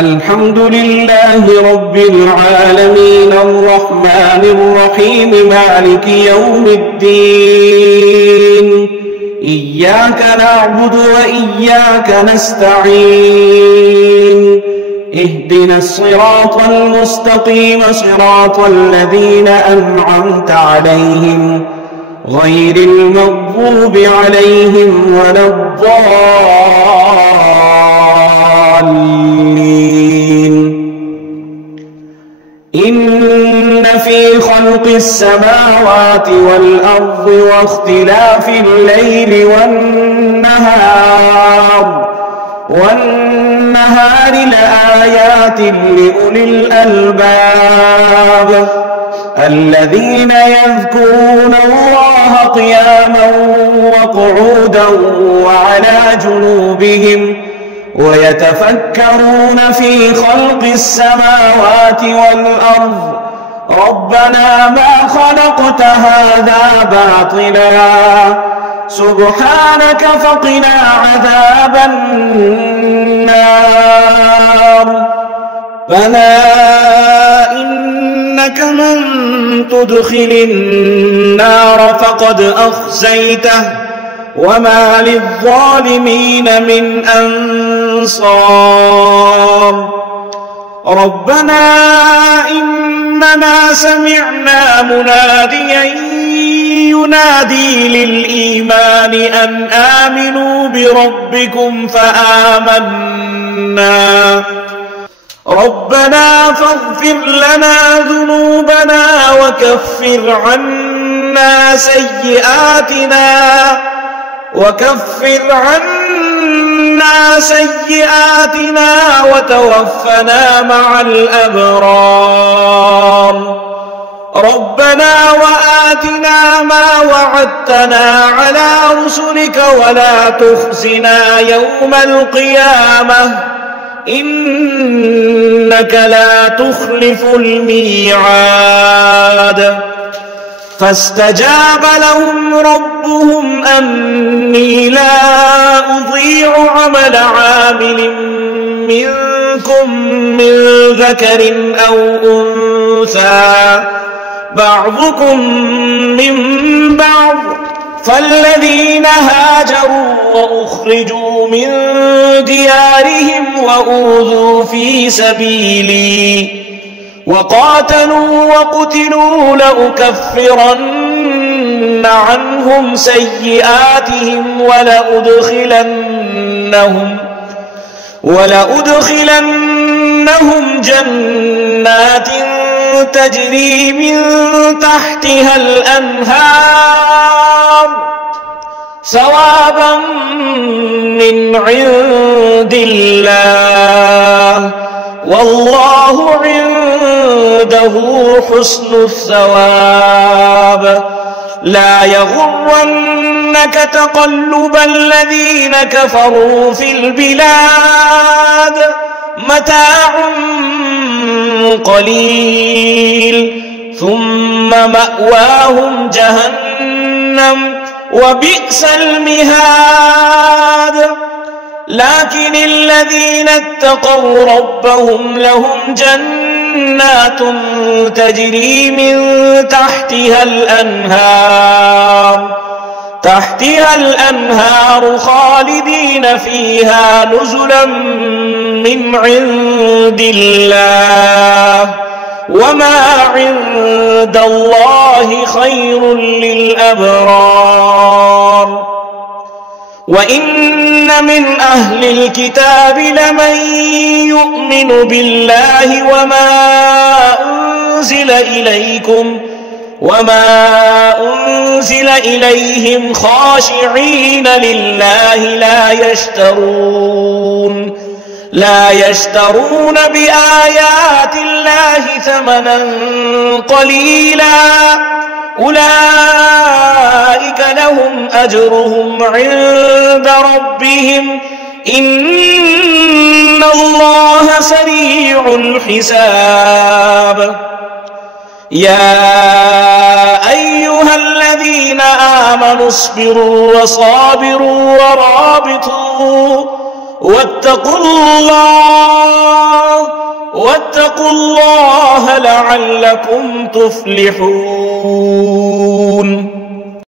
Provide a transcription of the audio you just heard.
الحمد لله رب العالمين الرحمن الرحيم مالك يوم الدين إياك نعبد وإياك نستعين اهدنا الصراط المستقيم صراط الذين أنعمت عليهم غير المغضوب عليهم ولا الضالين. إن في خلق السماوات والأرض واختلاف الليل والنهار لآيات لأولي الألباب الذين يذكرون الله قياما وقعودا وعلى جنوبهم ويتفكرون في خلق السماوات والأرض ربنا ما خلقت هذا باطلا سبحانك فقنا عذاب النار. فلا إنك من تدخل النار فقد أخزيته وما للظالمين من أنصار. ربنا إننا سمعنا مناديا ينادي للإيمان أن آمنوا بربكم فآمنا ربنا فاغفر لنا ذنوبنا وكفر عنا سيئاتنا وتوفنا مع الأبرار. ربنا وآتنا ما وعدتنا على رسلك ولا تخزنا يوم القيامة إنك لا تخلف الميعاد. فاستجاب لهم ربهم أني لا أضيع عمل عامل منكم من ذكر أو أنثى بعضكم من بعض فالذين هاجروا وأخرجوا من ديارهم وأوذوا في سبيلي وقاتلوا وقتلوا لأكفرن عنهم سيئاتهم ولأدخلنهم جنات تجري من تحتها الأنهار ثوابا من عند الله والله عنده حسن الثواب. لا يغرنك تقلب الذين كفروا في البلاد متاع قليل ثم مأواهم جهنم وبئس المهاد. لكن الذين اتقوا ربهم لهم جنات تجري من تحتها الأنهار خالدين فيها نزلا من عند الله وما عند الله خير للأبرار. وإن من أهل الكتاب لمن يؤمن بالله وما أنزل إليهم خاشعين لله لا يشترون بآيات الله ثمنا قليلا أولئك لهم أجرهم عند ربهم إن الله سريع الحساب. يا أيها الذين آمنوا اصبروا وصابروا ورابطوا واتقوا الله واتقوا الله لعلكم تفلحون.